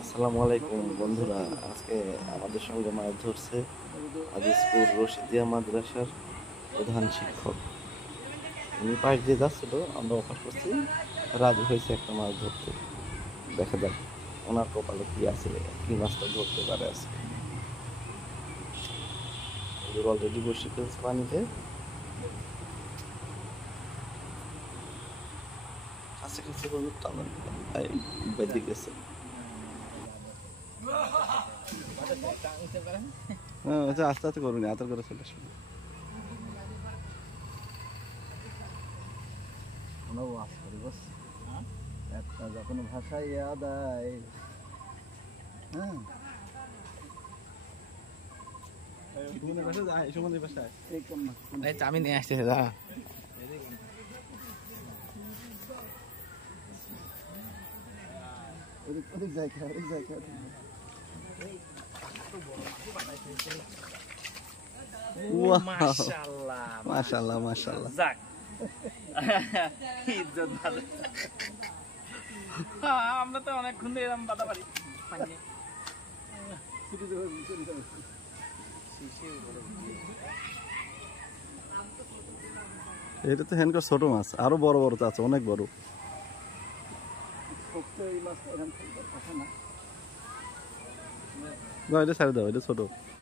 আসসালামু আলাইকুম বন্ধুরা, আজকে আমাদের সঙ্গে মাছ ধরছে আজিজপুর রশিদিয়া মাদ্রাসার প্রধান শিক্ষক। উনি পাশ দিয়ে যাচ্ছিল, আমরা অফার করছি, রাজি হয়েছে একটা মাছ ধরতে। দেখা যাক ওনার কপালে কি আছে, কি মাছটা ধরতে পারে আজকে। অলরেডি বসে ফেলছে পানিতে, কাছে কাছে হলুদ টানান বেঁধে গেছে। হ্যাঁ, আস্তে আস্তে করুন, আতর করে চলে আসুন। একটা যখন ভাষায় ইয়াদ আয়, হ্যাঁ আমি নিয়ে আসছি দাদা। ওদিক জায়গা মাশাআল্লাহ মাশাআল্লাহ। আমরা তো অনেকক্ষণ এরকম বাধা পারি। এটা তো হেনকার ছোট মাছ, আরো বড় বড় তো আছে, অনেক বড়। এটা ছেড়ে দাও, এটা ছোট।